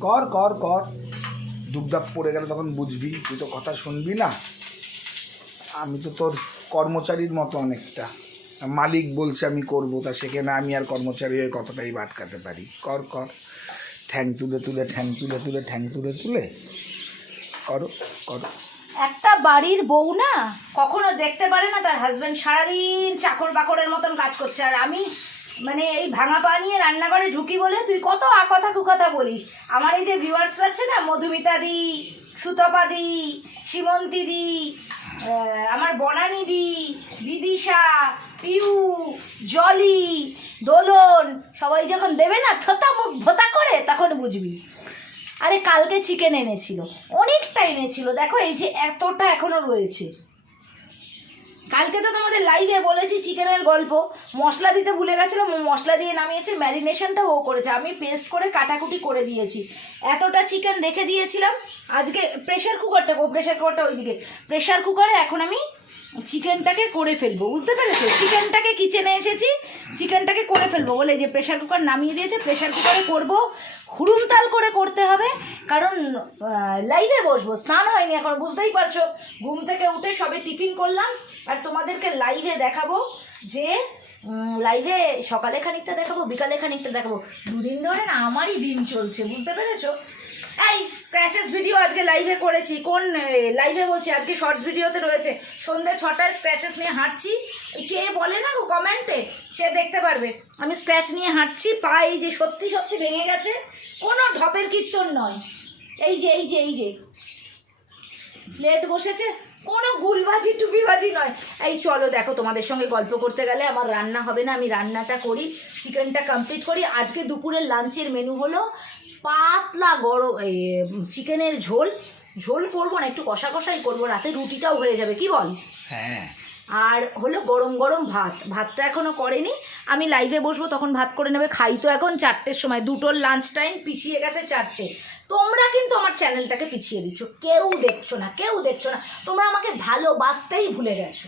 কর কর কর। দুবদাপ পড়ে গেলে তখন বুঝবি, তুই তো কথা শুনবি না। আমি তো তোর কর্মচারীর মতো অনেকটা। মালিক বলছে আমি করব, তা সেখানে আমি আর কর্মচারী হয়ে কতটাই বাটকাতে পারি? কর কর। ঠ্যাং তুলে তুলে, ঠ্যাং তুলে তুলে, ঠ্যাং তুলে তুলে। করো করো। একটা বাড়ির বউ না, কখনো দেখতে পারে না তার হাজব্যান্ড সারাদিন চাকর বাকরের মতন কাজ করছে। আর আমি মানে এই ভাঙা পা নিয়ে রান্নাঘরে ঢুকি বলে তুই কত আ কথা কুকথা বলিস? আমার এই যে ভিউয়ার্স আছে না, মধুমিতা দি, সুতপা দি সীমন্তী দি আমার বনানী দি, বিদিশা, পিউ, জলি, দোলন, সবাই যখন দেবে না থতা মুখ ভোতা করে, তখন বুঝবি। আরে কালকে চিকেন এনেছিল, অনেকটা এনেছিল। দেখো এই যে এতটা এখনও রয়েছে। কালকে তো তোমাদের লাইভে বলেছি চিকেনের গল্প। মশলা দিতে ভুলে গেছিলাম মশলা দিয়ে নামিয়েছে ম্যারিনেশনটা ও করেছে। আমি পেস্ট করে কাটাকুটি করে দিয়েছি। এতটা চিকেন রেখে দিয়েছিলাম, আজকে প্রেশার কুকারটা ও প্রেশার কুকারটা ওইদিকে। প্রেশার কুকারে এখন আমি চিকেনটাকে করে ফেলব, বুঝতে পেরেছ? চিকেনটাকে কিচেনে এসেছি, চিকেনটাকে করে ফেলব। বলে যে প্রেশার কুকার নামিয়ে দিয়েছে প্রেশার কুকারে করব। হুড়ুমতাল করে করতে হবে, কারণ লাইভে বসবো, স্নান হয়নি এখন, বুঝতেই পারছ? ঘুম থেকে উঠে সবে টিফিন করলাম, আর তোমাদেরকে লাইভে দেখাবো যে লাইভে সকালে খানিকটা দেখাবো, বিকালে খানিকটা দেখাবো। দুদিন ধরে না আমারই দিন চলছে, বুঝতে পেরেছ? এই স্ক্র্যাচেস ভিডিও আজকে লাইভে করেছি। কোন লাইভে বলছি, আজকে শর্টস ভিডিওতে রয়েছে। সন্ধ্যে ছটায় স্ক্র্যাচেস নিয়ে হাঁটছি। কে বলে না গো কমেন্টে সে দেখতে পারবে। আমি স্ক্র্যাচ নিয়ে হাঁটছি, পা এই যে সত্যি সত্যি ভেঙে গেছে। কোনো ঢপের কীর্তন নয়। এই যে এই যে এই যে। প্লেট বসেছে। কোনো গুলবাজি টুপিবাজি নয়। এই চলো দেখো, তোমাদের সঙ্গে গল্প করতে গেলে আমার রান্না হবে না। আমি রান্নাটা করি চিকেনটা কমপ্লিট করি। আজকে দুপুরের লাঞ্চের মেনু হলো পাতলা গরম চিকেনের ঝোল। ঝোল করব না একটু কষা কষাই করব রাতে রুটিটাও হয়ে যাবে কি বল? হ্যাঁ। আর হলো গরম গরম ভাত। ভাতটা এখনও করেনি। আমি লাইভে বসবো তখন ভাত করে নেবে। খাই তো এখন চারটের সময় দুটোর লাঞ্চ টাইম পিছিয়ে গেছে চারটে। তোমরা কিন্তু আমার চ্যানেলটাকে পিছিয়ে দিচ্ছ। কেউ দেখছ না কেউ দেখছ না। তোমরা আমাকে ভালোবাসতেই ভুলে গেছো।